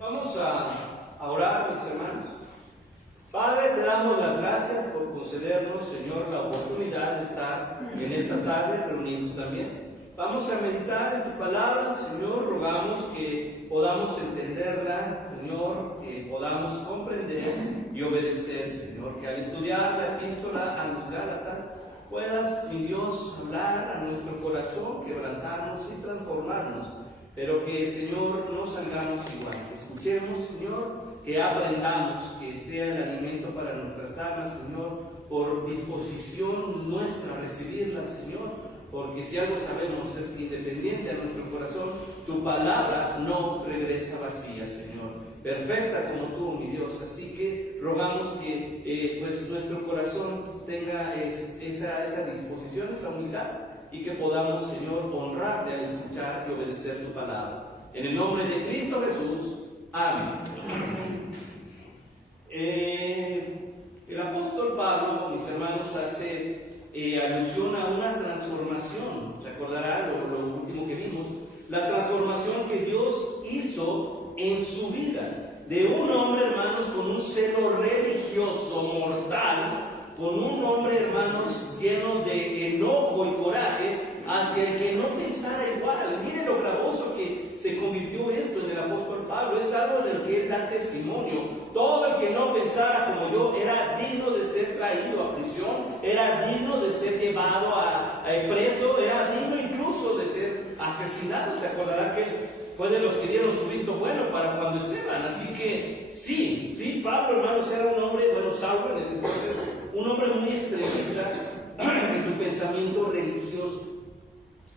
Vamos a orar, mis hermanos. Padre, te damos las gracias por concedernos, Señor, la oportunidad de estar en esta tarde reunidos también. Vamos a meditar en tu palabra, Señor. Rogamos que podamos entenderla, Señor, que podamos comprender y obedecer, Señor. Que al estudiar la epístola a los Gálatas puedas, mi Dios, hablar a nuestro corazón, quebrantarnos y transformarnos. Pero que, Señor, no salgamos igual. Que escuchemos, Señor, que aprendamos, que sea el alimento para nuestras almas, Señor, por disposición nuestra recibirla, Señor. Porque si algo sabemos es que independiente a nuestro corazón, tu palabra no regresa vacía, Señor. Perfecta como tú, mi Dios. Así que rogamos que pues nuestro corazón tenga esa disposición, esa humildad, y que podamos, Señor, honrarte al escuchar y obedecer tu palabra. En el nombre de Cristo Jesús. Amén. El apóstol Pablo, mis hermanos, hace alusión a una transformación. Recordará lo último que vimos, la transformación que Dios hizo en su vida, de un hombre, hermanos, con un celo religioso mortal, con un hombre, hermanos, lleno de enojo y coraje hacia el que no pensara igual. Miren lo gravoso que se convirtió esto en el apóstol Pablo. Es algo del que él da testimonio. Todo el que no pensara como yo era digno de ser traído a prisión, era digno de ser llevado a preso, era digno incluso de ser asesinado. Se acordará que él fue de los que dieron su visto bueno para cuando Esteban. Así que sí, Pablo, hermanos, era un hombre, Saulo en ese entonces, un hombre muy extremista en su pensamiento religioso.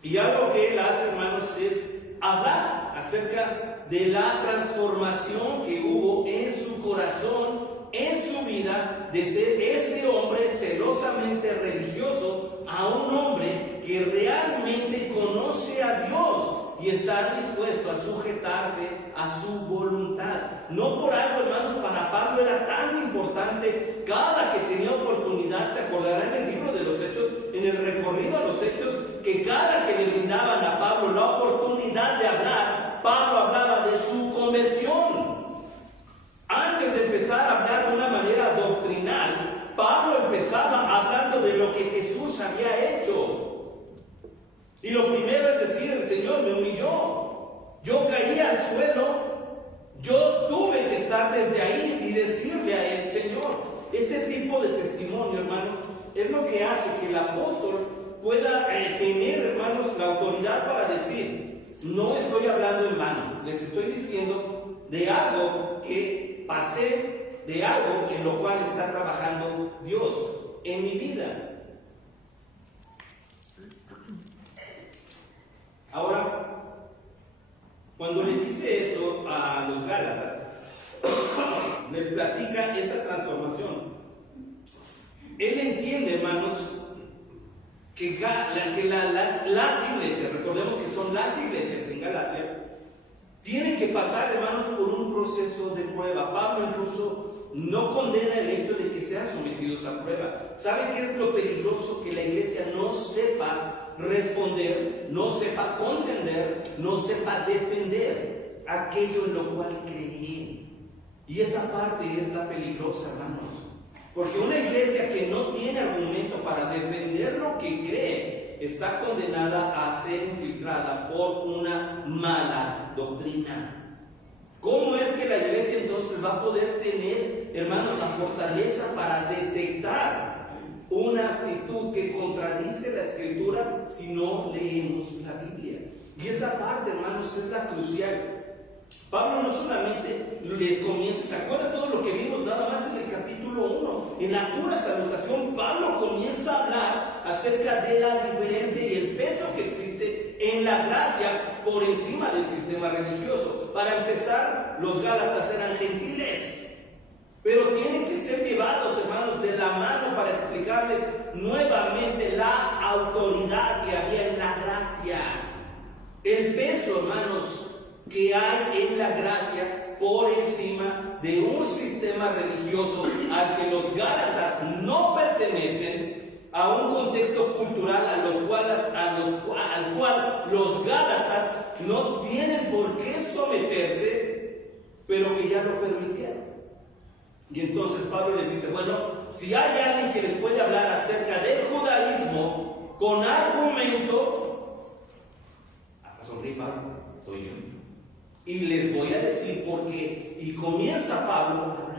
Y algo que él hace, hermanos, es hablar acerca de la transformación que hubo en su corazón, en su vida, de ser ese hombre celosamente religioso a un hombre que realmente conoce a Dios y está dispuesto a sujetarse a su voluntad. No por algo, hermanos, para Pablo era tan importante. Cada que tenía oportunidad, se acordará en el libro de los Hechos, en el recorrido a los Hechos, que cada que le brindaban a Pablo la oportunidad de hablar, Pablo hablaba de su conversión. Antes de empezar a hablar de una manera doctrinal, Pablo empezaba hablando de lo que Jesús había hecho. Y lo primero es decir, el Señor me humilló, yo caí al suelo, yo tuve que estar desde ahí y decirle a él, Señor. Ese tipo de testimonio, hermano, es lo que hace que el apóstol pueda tener, hermanos, la autoridad para decir, no estoy hablando en vano, les estoy diciendo de algo que pasé, de algo en lo cual está trabajando Dios en mi vida. Ahora, cuando le dice esto a los Gálatas, les platica esa transformación. Él entiende, hermanos, que las iglesias, recordemos que son las iglesias en Galacia, tienen que pasar, hermanos, por un proceso de prueba. Pablo incluso no condena el hecho de que sean sometidos a prueba. ¿Saben qué es lo peligroso? Que la iglesia no sepa responder, no sepa contender, no sepa defender aquello en lo cual cree. Y esa parte es la peligrosa, hermanos. Porque una iglesia que no tiene argumento para defender lo que cree está condenada a ser infiltrada por una mala doctrina. ¿Cómo es que la iglesia entonces va a poder tener, hermanos, la fortaleza para detectar una actitud que contradice la Escritura si no leemos la Biblia? Y esa parte, hermanos, es la crucial. Pablo no solamente les comienza, ¿se acuerdan todo lo que vimos nada más en el capítulo 1? En la pura salutación, Pablo comienza a hablar acerca de la diferencia y el peso que existe en la gracia por encima del sistema religioso. Para empezar, los Gálatas eran gentiles, pero tienen que ser llevados, hermanos, de la mano para explicarles nuevamente la autoridad que había en la gracia. El peso, hermanos, que hay en la gracia por encima de un sistema religioso al que los Gálatas no pertenecen, a un contexto cultural al cual los Gálatas no tienen por qué someterse, pero que ya lo permitieron. Y entonces Pablo les dice, bueno, si hay alguien que les puede hablar acerca del judaísmo con argumento, hasta sonríe Pablo, soy yo. Y les voy a decir por qué. Y comienza Pablo a hablarlo.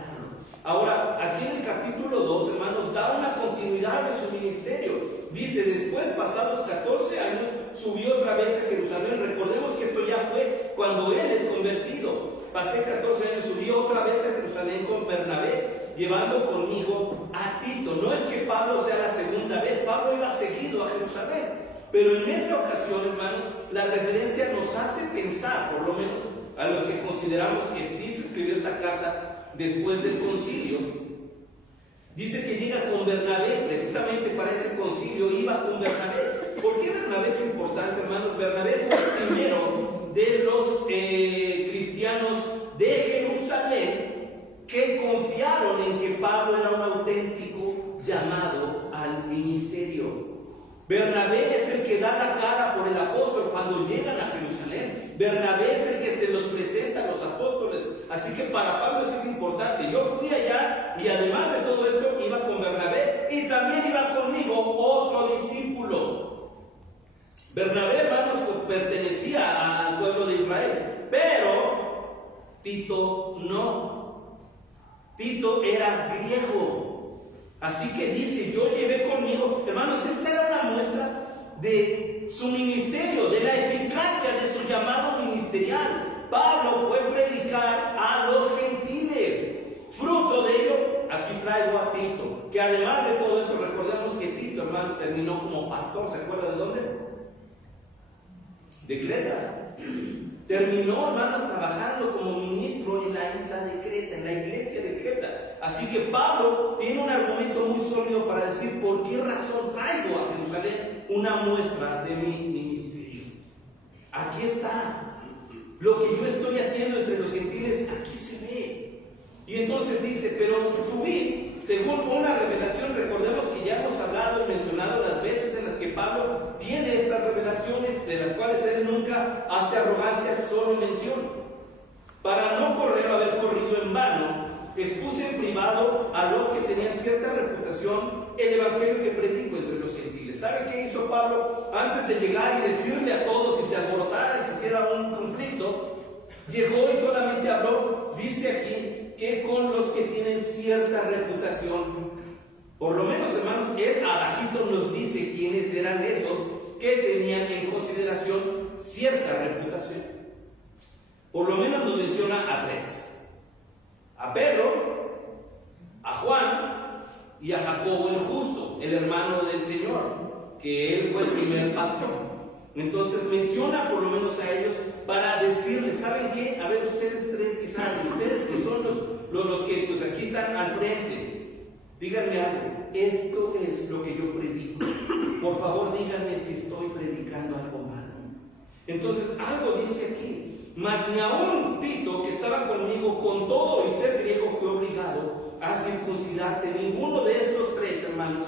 Ahora, aquí en el capítulo 2, hermanos, da una continuidad de su ministerio. Dice, después, pasados 14 años, subió otra vez a Jerusalén. Recordemos que esto ya fue cuando él es convertido. Pasé 14 años, subí otra vez a Jerusalén con Bernabé, llevando conmigo a Tito. No es que Pablo sea la segunda vez, Pablo iba seguido a Jerusalén. Pero en esta ocasión, hermanos, la referencia nos hace pensar, por lo menos a los que consideramos que sí se escribió esta carta después del concilio, dice que llega con Bernabé, precisamente para ese concilio iba con Bernabé. ¿Por qué Bernabé es importante, hermanos? Bernabé fue el primero de los cristianos de Jerusalén que confiaron en que Pablo era un auténtico llamado al ministerio. Bernabé es el que da la cara por el apóstol cuando llegan a Jerusalén. Bernabé es el que se los presenta a los apóstoles. Así que para Pablo eso es importante. Yo fui allá y además de todo esto iba con Bernabé y también iba conmigo otro discípulo. Bernabé, hermanos, pertenecía al pueblo de Israel, pero Tito no. Tito era griego. Así que dice, yo llevé conmigo, hermanos, esta era una muestra de su ministerio, de la eficacia de su llamado ministerial. Pablo fue predicar a los gentiles. Fruto de ello, aquí traigo a Tito, que además de todo eso, recordemos que Tito, hermanos, terminó como pastor. ¿Se acuerda de dónde? De Creta. Terminó, hermanos, trabajando como ministro en la isla de Creta, en la iglesia de Creta. Así que Pablo tiene un argumento muy sólido para decir por qué razón traigo a Jerusalén una muestra de mi ministerio. Aquí está. Lo que yo estoy haciendo entre los gentiles, aquí se ve. Y entonces dice, pero subí, según una revelación. Recordemos que ya hemos hablado y mencionado las veces en las que Pablo tiene estas revelaciones, de las cuales él nunca hace arrogancia, solo mención. Para no haber corrido en vano, expuse en privado a los que tenían cierta reputación el evangelio que predico entre los gentiles. ¿Sabe qué hizo Pablo? Antes de llegar y decirle a todos, si se alborotara y se hiciera un conflicto, llegó y solamente habló, dice aquí, que con los que tienen cierta reputación. Por lo menos, hermanos, él abajito nos dice quiénes eran esos que tenían en consideración cierta reputación. Por lo menos nos menciona a tres: a Pedro, a Juan y a Jacobo el justo, el hermano del Señor, que él fue el primer pastor. Entonces menciona por lo menos a ellos para decirles, ¿saben qué? A ver, ustedes tres quizás, ustedes que son los que pues aquí están al frente, díganme algo, esto es lo que yo predico. Por favor, díganme si estoy predicando algo malo. Entonces, algo dice aquí, mas ni aún Tito, que estaba conmigo, con todo y ser griego, fue obligado a circuncidarse. Ninguno de estos tres, hermanos,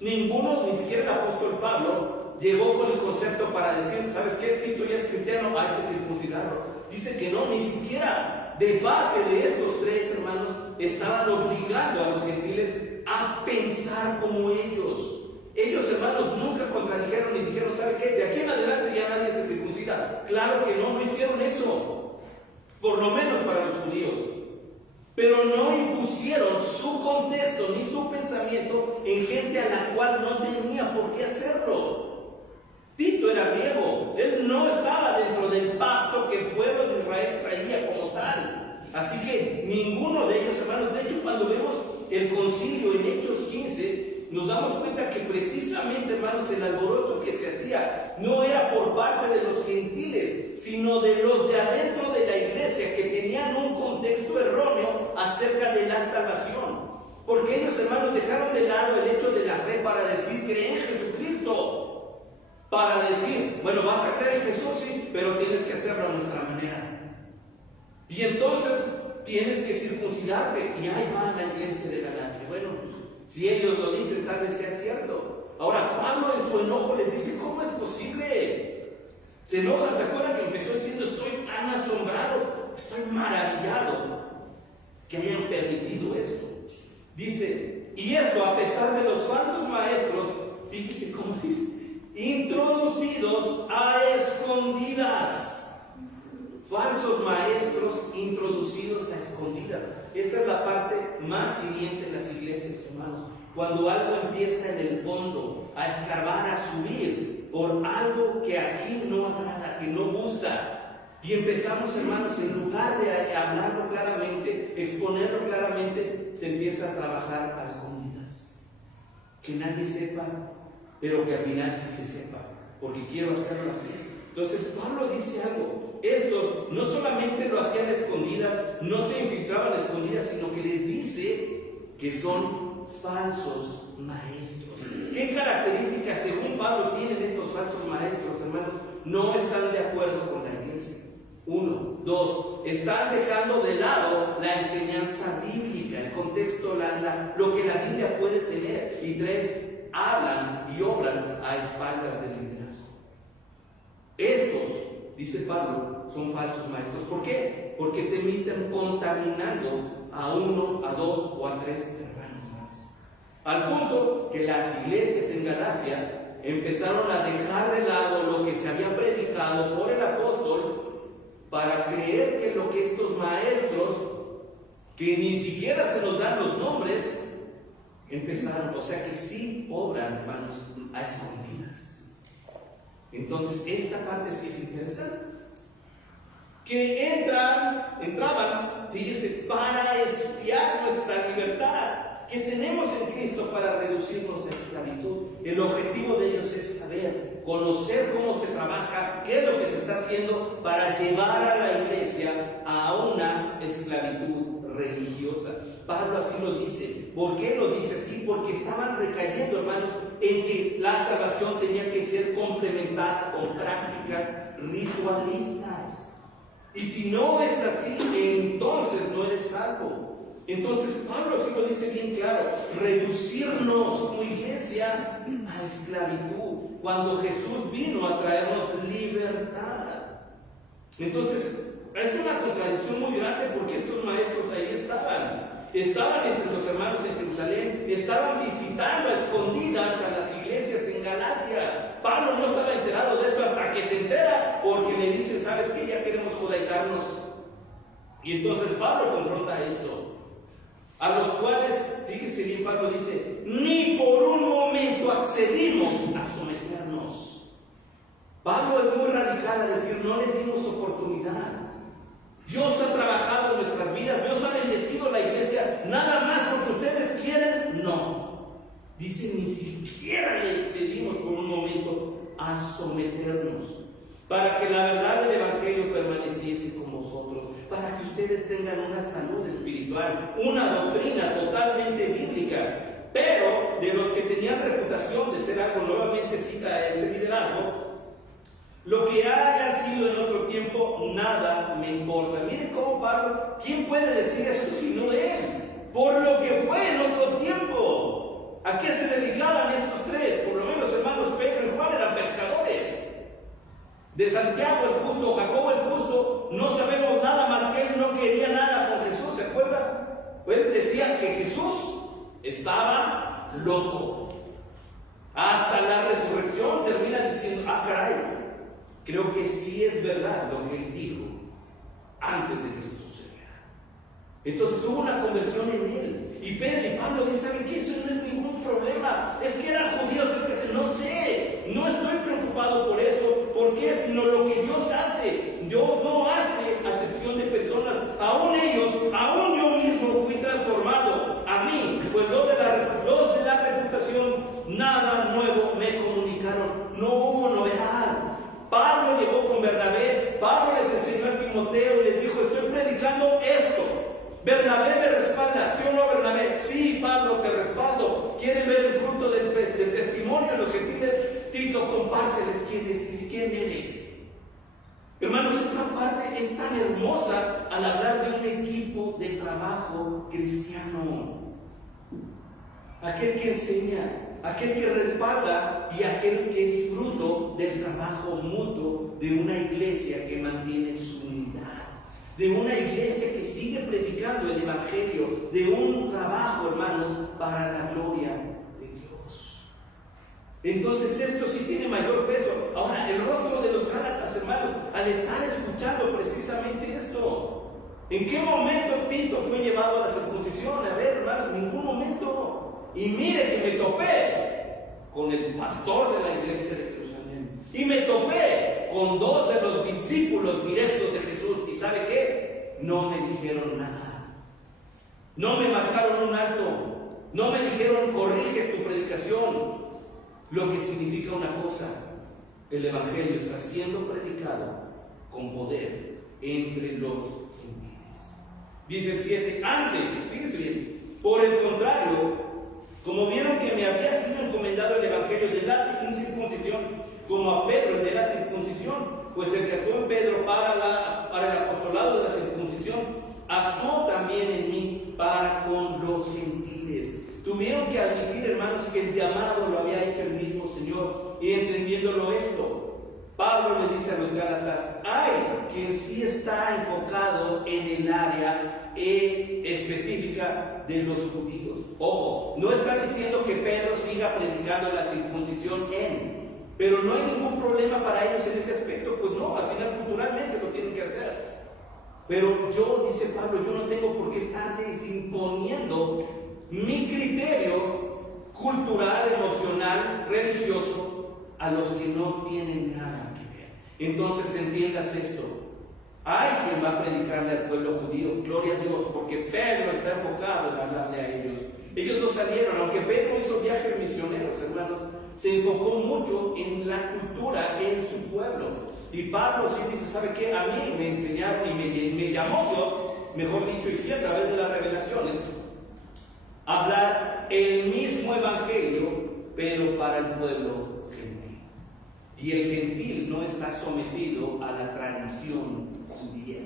ninguno, ni siquiera el apóstol Pablo, llegó con el concepto para decir, ¿sabes qué? Tito ya es cristiano, hay que circuncidarlo. Dice que no, ni siquiera de parte de estos tres, hermanos, estaban obligando a los gentiles a pensar como ellos. Ellos, hermanos, nunca contradijeron y dijeron, ¿sabe qué? De aquí en adelante ya nadie se circuncida. Claro que no hicieron eso, por lo menos para los judíos. Pero no impusieron su contexto ni su pensamiento en gente a la cual no tenía por qué hacerlo. Tito era griego, él no estaba dentro del pacto que el pueblo de Israel traía como tal. Así que ninguno de ellos, hermanos, de hecho cuando vemos el concilio en Hechos 15, nos damos cuenta que precisamente, hermanos, el alboroto que se hacía no era por parte de los gentiles, sino de los de adentro de la iglesia que tenían un contexto erróneo acerca de la salvación. Porque ellos, hermanos, dejaron de lado el hecho de la fe para decir, cree en Jesucristo. Para decir, bueno, vas a creer en Jesús, sí, pero tienes que hacerlo a nuestra manera. Y entonces tienes que circuncidarte. Y ahí va la iglesia de Galacia. Bueno, si ellos lo dicen, tal vez sea cierto. Ahora, Pablo en su enojo les dice, ¿cómo es posible? Se enoja, ¿se acuerdan que empezó diciendo, estoy tan asombrado? estoy maravillado que hayan permitido esto. Dice, y esto a pesar de los falsos maestros, fíjese cómo dice, introducidos a escondidas. Falsos maestros introducidos a escondidas. Esa es la parte más hiriente en las iglesias, hermanos. Cuando algo empieza en el fondo a escarbar, a subir por algo que aquí no agrada, que no gusta. Y empezamos, hermanos, en lugar de hablarlo claramente, exponerlo claramente, se empieza a trabajar a escondidas. Que nadie sepa, pero que al final sí se sepa, porque quiero hacerlo así. Entonces Pablo dice algo. Estos no solamente lo hacían a escondidas, no se infiltraban a escondidas, sino que les dice que son falsos maestros. ¿Qué características, según Pablo, tienen estos falsos maestros, hermanos? No están de acuerdo con la iglesia. 1. 2. Están dejando de lado la enseñanza bíblica, el contexto, lo que la Biblia puede tener. Y 3. Hablan y obran a espaldas del liderazgo. Estos, dice Pablo, son falsos maestros. ¿Por qué? Porque terminan contaminando a 1, a 2 o a 3 hermanos más. Al punto que las iglesias en Galacia empezaron a dejar de lado lo que se había predicado por el apóstol para creer que lo que estos maestros, que ni siquiera se nos dan los nombres, empezaron, o sea que sí obran, hermanos, a escondidas. Entonces, esta parte sí es interesante. Que entraban, fíjese, para espiar nuestra libertad que tenemos en Cristo para reducirnos a esclavitud. El objetivo de ellos es saber, conocer cómo se trabaja, qué es lo que se está haciendo para llevar a la iglesia a una esclavitud religiosa. Pablo así lo dice. ¿Por qué lo dice así? Porque estaban recayendo, hermanos, en que la salvación tenía que ser complementada con prácticas ritualistas. Y si no es así, entonces no eres salvo. Entonces Pablo sí lo dice bien claro: reducirnos como iglesia a esclavitud, cuando Jesús vino a traernos libertad. Entonces es una contradicción muy grande, porque estos maestros ahí estaban entre los hermanos en Jerusalén, estaban visitando a escondidas a las iglesias en Galacia. Pablo no estaba enterado de esto hasta que se entera, porque le dicen: ¿sabes qué? Ya queremos judaizarnos. Y entonces Pablo confronta esto. A los cuales, fíjese bien, Pablo dice: ni por un momento accedimos a someternos. Pablo es muy radical a decir: no le dimos oportunidad. Dios ha trabajado en nuestras vidas, Dios ha bendecido la iglesia, nada más porque ustedes quieren, no. Dice: ni siquiera le accedimos por un momento a someternos, para que la verdad del Evangelio permaneciese con vosotros, para que ustedes tengan una salud espiritual, una doctrina totalmente bíblica. Pero de los que tenían reputación de ser algo, nuevamente cita el liderazgo: lo que haya sido en otro tiempo, nada me importa. Miren cómo Pablo, ¿quién puede decir eso sino él? Por lo que fue en otro tiempo. ¿A qué se dedicaban estos tres? Por lo menos, hermanos, Pedro y Juan eran pescadores. De Santiago el justo, Jacobo el justo, no sabemos nada más que él no quería nada con Jesús, ¿se acuerdan? Él decía que Jesús estaba loco. Hasta la resurrección termina diciendo: ah, caray, creo que sí es verdad lo que él dijo antes de que esto sucediera. Entonces hubo una conversión en él. Y Pedro y Pablo dicen: ¿saben qué? Eso no es ningún problema. Es que eran judíos, es que no sé, no estoy preocupado por eso. ¿Por qué? Sino lo que Dios hace. Dios no hace acepción de personas. Aún ellos, aún yo mismo fui transformado. A mí, pues los de la reputación, nada nuevo me comunicaron. No hubo novedad. Pablo llegó con Bernabé. Pablo les enseñó a Timoteo y les dijo: estoy predicando esto. Bernabé me respalda, ¿sí o no, Bernabé? Sí, Pablo, te respaldo. ¿Quieren ver el fruto del testimonio de los gentiles? Tito, compárteles quién eres. Hermanos, esta parte es tan hermosa al hablar de un equipo de trabajo cristiano. Aquel que enseña, aquel que respalda y aquel que es fruto del trabajo mutuo de una iglesia que mantiene su unidad. de una iglesia que sigue predicando el Evangelio, de un trabajo, hermanos, para la gloria de Dios. Entonces esto sí tiene mayor peso. Ahora, el rostro de los Gálatas, hermanos, al estar escuchando precisamente esto, ¿en qué momento Tito fue llevado a la circuncisión? A ver, hermanos, en ningún momento. Y mire que me topé con el pastor de la iglesia de Jerusalén. Y me topé con 2 de los discípulos directos de Jesús. ¿Y sabe qué? No me dijeron nada. No me marcaron un alto. No me dijeron, corrige tu predicación. Lo que significa una cosa: el Evangelio está siendo predicado con poder entre los gentiles. Dice el 7, antes, fíjense bien, por el contrario, como vieron que me había sido encomendado el Evangelio de la incircuncisión, como a Pedro el de la circuncisión, pues el que actuó en Pedro para el apostolado de la circuncisión, actuó también en mí para con los gentiles. Tuvieron que admitir, hermanos, que el llamado lo había hecho el mismo Señor. Y entendiéndolo esto, Pablo le dice a los Gálatas: hay quien sí está enfocado en el área específica de los judíos. Ojo, no está diciendo que Pedro siga predicando la circuncisión pero no hay ningún problema para ellos en ese aspecto. Pues no, al final culturalmente lo tienen que hacer. Pero yo, dice Pablo, yo no tengo por qué estarles imponiendo mi criterio cultural, emocional, religioso a los que no tienen nada que ver. Entonces entiendas esto: hay quien va a predicarle al pueblo judío, gloria a Dios, porque Pedro está enfocado en hablarle a ellos. Ellos no salieron, aunque Pedro hizo viajes misioneros, hermanos, se enfocó mucho en la cultura, en su pueblo. Y Pablo sí dice: ¿sabe qué? A mí me enseñaron y me llamó Dios, mejor dicho, y sí a través de las revelaciones, hablar el mismo evangelio, pero para el pueblo gentil. Y el gentil no está sometido a la tradición judía.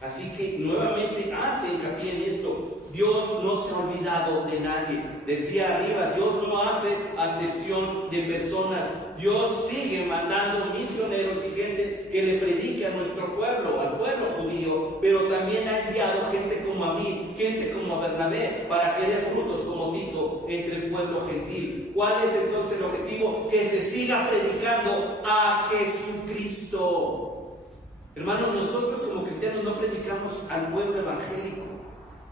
Así que nuevamente hace hincapié en esto: Dios no se ha olvidado de nadie. Decía arriba, Dios no hace acepción de personas. Dios sigue mandando misioneros y gente que le predique a nuestro pueblo, al pueblo judío, pero también ha enviado gente como a mí, gente como a Bernabé, para que dé frutos como Tito entre el pueblo gentil. ¿Cuál es entonces el objetivo? Que se siga predicando a Jesucristo. Hermanos, nosotros como cristianos no predicamos al pueblo evangélico.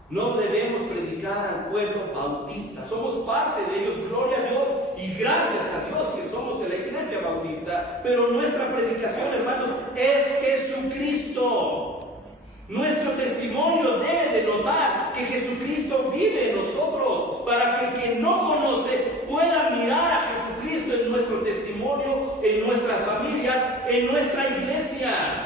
No debemos predicar al pueblo bautista. Somos parte de ellos, gloria a Dios, y gracias a Dios que somos de la iglesia bautista. Pero nuestra predicación, hermanos, es Jesucristo. Nuestro testimonio debe denotar que Jesucristo vive en nosotros, para que el que no conoce pueda mirar a Jesucristo en nuestro testimonio, en nuestras familias, en nuestra iglesia.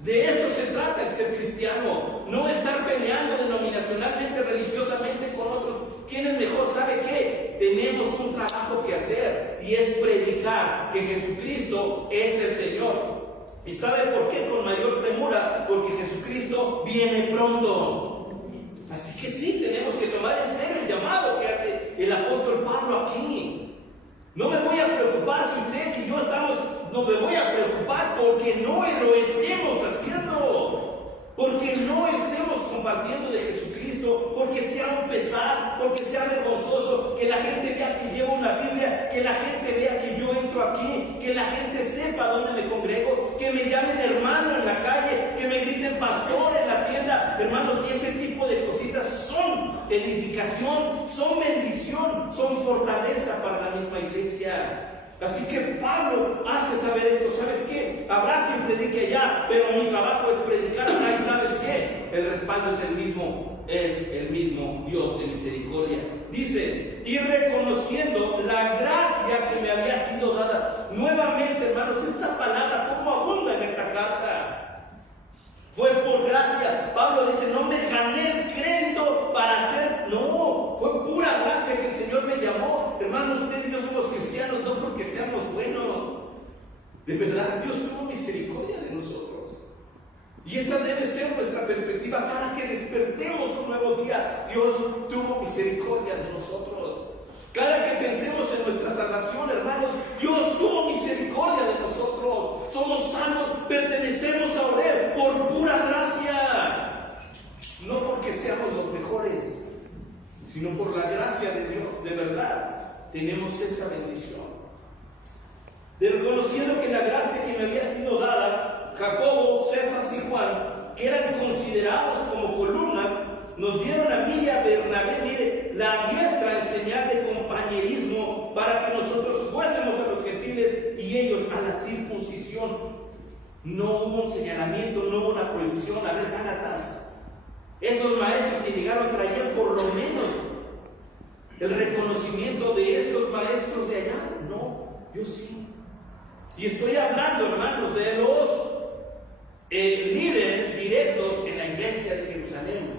De eso se trata el ser cristiano, no estar peleando denominacionalmente, religiosamente con otros. ¿Quién es mejor? ¿Sabe qué? Tenemos un trabajo que hacer, y es predicar que Jesucristo es el Señor. ¿Y sabe por qué? Con mayor premura, porque Jesucristo viene pronto. Así que sí, tenemos que tomar en serio el llamado que hace el apóstol Pablo aquí. No me voy a preocupar si usted y yo estamos, no me voy a preocupar porque no lo estemos haciendo, porque no estemos compartiendo de Jesucristo, porque sea un pesar, porque sea vergonzoso, que la gente vea que llevo una Biblia, que la gente vea que yo entro aquí, que la gente sepa dónde me congrego, que me llamen hermano en la calle, que me griten pastor en la tienda. Hermanos, y ese tipo de cositas son edificación, son bendición, son fortaleza para la misma iglesia. Así que Pablo hace saber esto. ¿Sabes qué? Habrá quien predique allá, pero mi trabajo es predicar acá. ¿Y sabes qué? El respaldo es el mismo Dios de misericordia. Dice: y reconociendo la gracia que me había sido dada. Nuevamente, hermanos, esta palabra cómo abunda en esta carta. Fue por gracia. Pablo dice: no me gané el crédito para hacer. No, fue pura gracia que el Señor me llamó. Hermanos, ustedes y yo somos cristianos no porque seamos buenos. De verdad, Dios tuvo misericordia de nosotros. Y esa debe ser nuestra perspectiva. Cada que despertemos un nuevo día, Dios tuvo misericordia de nosotros. Cada que pensemos en nuestra salvación, hermanos, Dios tuvo misericordia de nosotros. Somos salvos, pertenecemos a Él por pura gracia. sino por la gracia de Dios. De verdad, tenemos esa bendición. De reconociendo que la gracia que me había sido dada, Jacobo, Cefas y Juan, que eran considerados como columnas, nos dieron a mí y a Bernabé, mire, la diestra en señal de compañerismo para que nosotros fuésemos a los gentiles y ellos a la circuncisión. No hubo un señalamiento, no hubo una prohibición. A ver, Gálatas, esos maestros que llegaron traían por lo menos el reconocimiento de estos maestros de allá. No, yo sí. Y estoy hablando, hermanos, de los líderes directos en la iglesia de Jerusalén.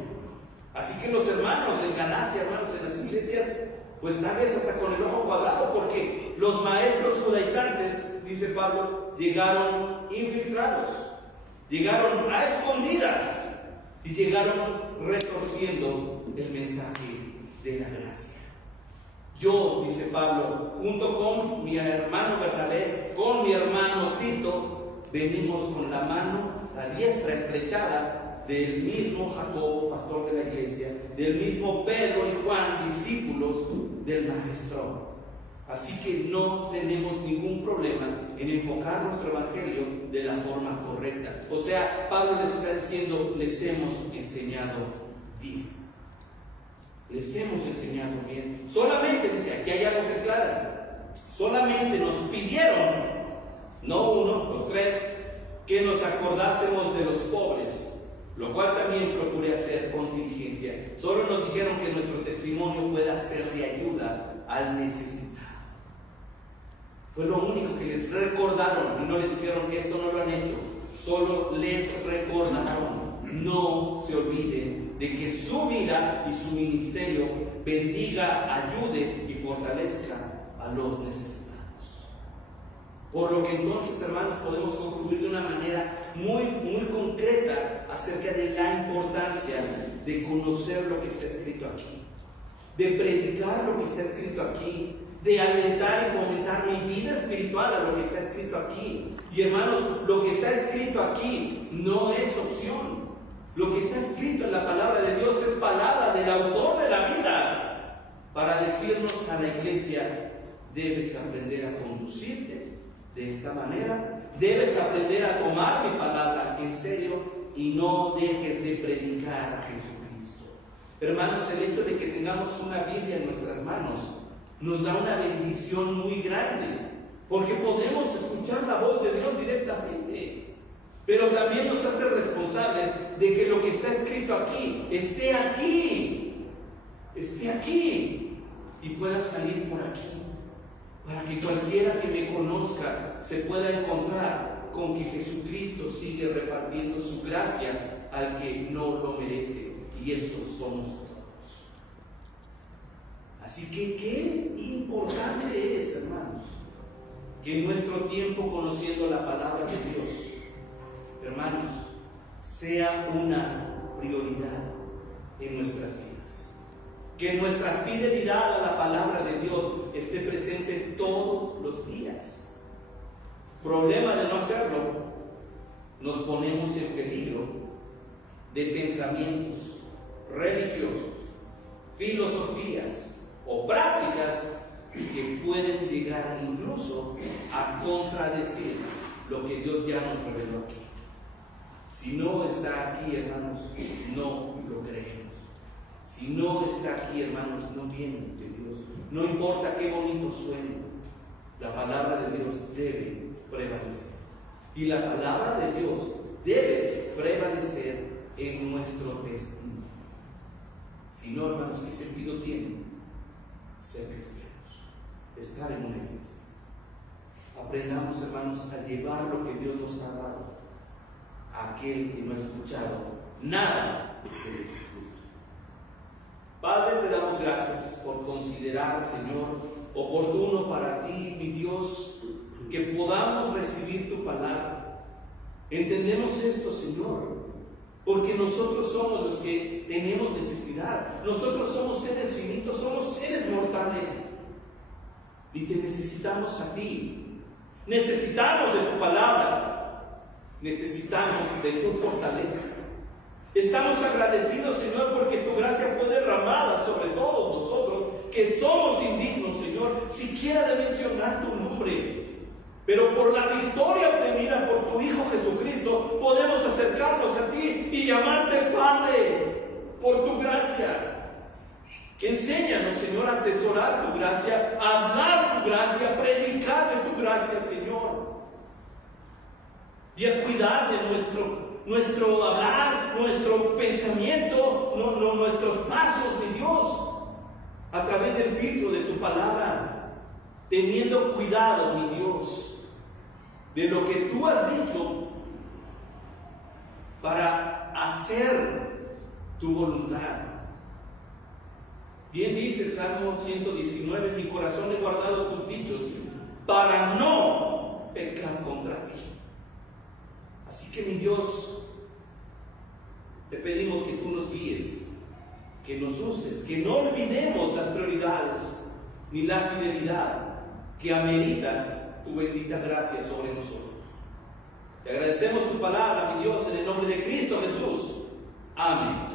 Así que los hermanos en Galacia, hermanos, en las iglesias, pues tal vez hasta con el ojo cuadrado, porque los maestros judaizantes, dice Pablo, llegaron infiltrados, llegaron a escondidas y llegaron retorciendo el mensaje de la gracia. Yo, dice Pablo, junto con mi hermano Bernabé, con mi hermano Tito, venimos con la mano, la diestra estrechada del mismo Jacobo, pastor de la iglesia, del mismo Pedro y Juan, discípulos del Maestro. Así que no tenemos ningún problema en enfocar nuestro evangelio de la forma correcta. O sea, Pablo les está diciendo, les hemos enseñado bien. Les hemos enseñado bien. Solamente, dice, aquí hay algo que aclara. Solamente nos pidieron, no uno, los tres, que nos acordásemos de los pobres, lo cual también procuré hacer con diligencia. Solo nos dijeron que nuestro testimonio pueda ser de ayuda al necesitado. Fue lo único que les recordaron, y no les dijeron que esto no lo han hecho, solo les recordaron. No se olviden de que su vida y su ministerio bendiga, ayude y fortalezca a los necesitados. Por lo que entonces, hermanos, podemos concluir de una manera muy concreta acerca de la importancia de conocer lo que está escrito aquí, de predicar lo que está escrito aquí, de alentar y fomentar mi vida espiritual a lo que está escrito aquí. Y hermanos, lo que está escrito aquí no es opción. Lo que está escrito en la palabra de Dios es palabra del autor de la vida para decirnos a la iglesia: debes aprender a conducirte de esta manera, debes aprender a tomar mi palabra en serio y no dejes de predicar a Jesucristo. Hermanos, el hecho de que tengamos una Biblia en nuestras manos nos da una bendición muy grande, porque podemos escuchar la voz de Dios directamente. Pero también nos hace responsables de que lo que está escrito aquí esté aquí y pueda salir por aquí, para que cualquiera que me conozca se pueda encontrar con que Jesucristo sigue repartiendo su gracia al que no lo merece, y estos somos todos. Así que qué importante es, hermanos, que en nuestro tiempo, conociendo la palabra de Dios, hermanos, sea una prioridad en nuestras vidas. Que nuestra fidelidad a la palabra de Dios esté presente todos los días. Problema de no hacerlo, nos ponemos en peligro de pensamientos religiosos, filosofías o prácticas que pueden llegar incluso a contradecir lo que Dios ya nos reveló aquí. Si no está aquí, hermanos, no lo creemos. Si no está aquí, hermanos, no viene de Dios. No importa qué bonito suene, la palabra de Dios debe prevalecer. Y la palabra de Dios debe prevalecer en nuestro testimonio. Si no, hermanos, ¿qué sentido tiene ser cristianos? Estar en una iglesia. Aprendamos, hermanos, a llevar lo que Dios nos ha dado a aquel que no ha escuchado nada de Jesucristo. Padre, te damos gracias por considerar, Señor, oportuno para ti, mi Dios, que podamos recibir tu palabra. Entendemos esto, Señor, porque nosotros somos los que tenemos necesidad. Nosotros somos seres finitos, somos seres mortales y te necesitamos a ti. Necesitamos de tu palabra, necesitamos de tu fortaleza. Estamos agradecidos, Señor, porque tu gracia fue derramada sobre todos nosotros, que somos indignos, Señor, siquiera de mencionar tu nombre. Pero por la victoria obtenida por tu Hijo Jesucristo, podemos acercarnos a ti y llamarte Padre por tu gracia. Enséñanos, Señor, a atesorar tu gracia, a hablar tu gracia, a predicar de tu gracia, Señor. Y a cuidar de nuestro hablar, nuestro pensamiento, nuestros pasos, mi Dios, a través del filtro de tu palabra, teniendo cuidado, mi Dios, de lo que tú has dicho para hacer tu voluntad. Bien dice el Salmo 119, en mi corazón he guardado tus dichos para no pecar contra ti. Así que, mi Dios, te pedimos que tú nos guíes, que nos uses, que no olvidemos las prioridades ni la fidelidad que amerita tu bendita gracia sobre nosotros. Te agradecemos tu palabra, mi Dios, en el nombre de Cristo Jesús. Amén.